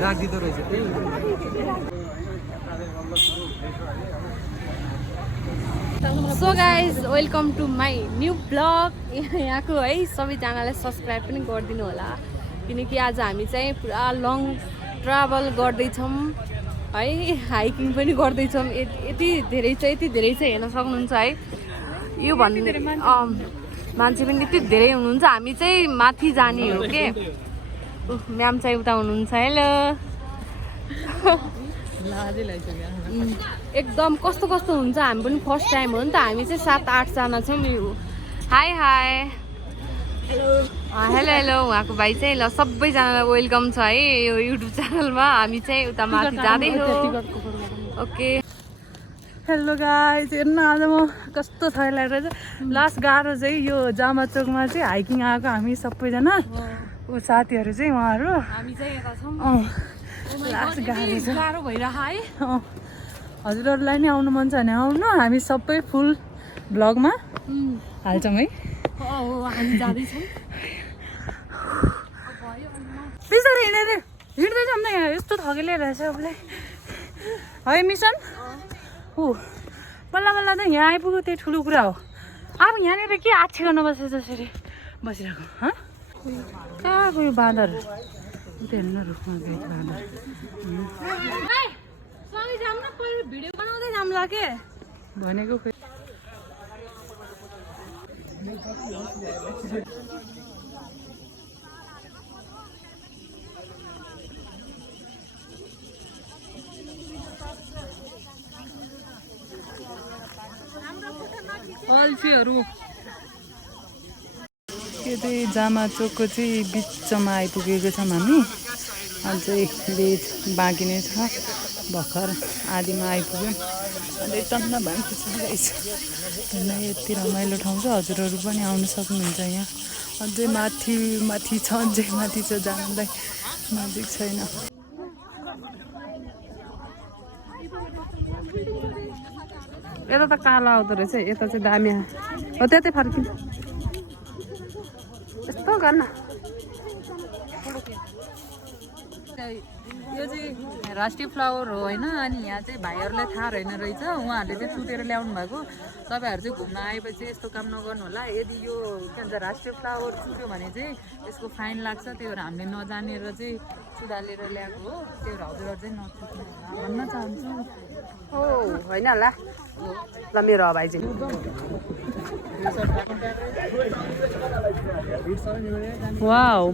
राखिदिँदो रहेछ त्यही। So guys welcome to my new blog. यहाँको है सबैजनालाई सब्सक्राइब पनि गरिदिनु होला किनकि आज हामी चाहिँ पुरा लङ ट्राभल गर्दैछौँ है, हाइकिङ पनि गर्दैछौँ। यति धेरै चाहिँ हेर्न सक्नुहुन्छ है। यो भन्नु मान्छे पनि यति धेरै हुनुहुन्छ। हामी चाहिँ माथि जाने हो के। म्याम चाहिँ उता हुनुहुन्छ। हेलो एकदम कस्तो हुन्छ हामी पनि फर्स्ट टाइम हो नि त। हामी चाहिँ 7-8 जना छौँ। हाई हाई हेलो उहाँको भाइ चाहिँ ल सबैजनालाई वेलकम छ है यो युट्युब च्यानलमा। हामी चाहिँ उता माथि जाँदै हो। ओके हेलो गाइज, हेर्नु आज म कस्तो थैला रहेछ। लास्ट गाह्रो चाहिँ यो जामा चोकमा चाहिँ हाइकिङ आएको हामी सबैजना साथीहरू चाहिँ उहाँहरू हामी चाहिँ यता छौँ। लास्ट गाह्रो छ, गाह्रो भइरह है। हजुरहरूलाई नि आउनु मन छ भने आउनु, हामी सबै फुल भ्लगमा हाल्छौँ है। हामी जाँदैछौँ बिस्तारै हिँड्दै जाऊँ न। यहाँ यस्तो थकेले रहेछ उसलाई है मिसन। बल्ल बल्ल त यहाँ आइपुग्यो, त्यही ठुलो कुरा हो। अब यहाँनिर के आच्छे गर्न बसेछ जसरी बसिरहेको। कहाँ गयो बाँदर? हेर्नु रुखमा गयो बाँदर। भिडियो बनाउँदै जाम्ला के भनेको खोइ। अल्छीहरू के चाहिँ जामा चोकको चाहिँ बिचमा आइपुगेको छौँ हामी। अझै लेट बाँकी नै छ, भर्खर आधीमा आइपुग्यो। अझै टन्न बाँकी छ रहेछ। यति रमाइलो ठाउँ छ, हजुरहरू पनि आउनु सक्नुहुन्छ यहाँ। अझै माथि छ, अझै माथि छ, जानलाई नजिक छैन। यता त कालो आउँदो रहेछ, यता चाहिँ दामी हो। त्यतै फर्किनु यस्तो गर्न। यो चाहिँ राष्ट्रिय फ्लावर हो होइन। अनि यहाँ चाहिँ भाइहरूलाई थाहा रहेन रहेछ, उहाँहरूले चाहिँ सुतेर ल्याउनु भएको। तपाईँहरू चाहिँ घुम्न आएपछि यस्तो काम नगर्नु होला। यदि यो के भन्छ राष्ट्रिय फ्लावर चुट्यो भने चाहिँ यसको फाइन लाग्छ। त्यही भएर हामीले नजानेर चाहिँ सुधालेर ल्याएको हो। त्यही भएर हजुरहरू चाहिँ नचुट्नु होला भन्न चाहन्छु। हो होइन होला ल मेरो भाइ चाहिँ वाउ,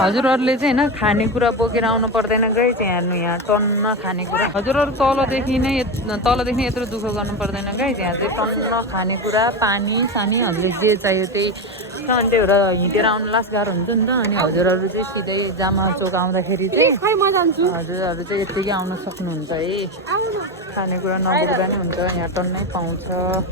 हजुरहरूले चाहिँ होइन खानेकुरा बोकेर आउनु पर्दैन गाइस। यहाँ हेर्नु, यहाँ टन्न खानेकुरा। हजुरहरू तलदेखि नै यत्रो दुःख गर्नु पर्दैन गाइस। यहाँ चाहिँ टन्न खानेकुरा, पानी सानी हजुरले जे चाहियो त्यही छ। अनि त्यही भएर हिँडेर आउनु लास्ट गाह्रो हुन्छ नि त। अनि हजुरहरू चाहिँ सिधै जामा चोक आउँदाखेरि चाहिँ हजुरहरू चाहिँ यत्तिकै आउन सक्नुहुन्छ है। खानेकुरा नबोक्दा नि हुन्छ, यहाँ टन्नै पाउँछ।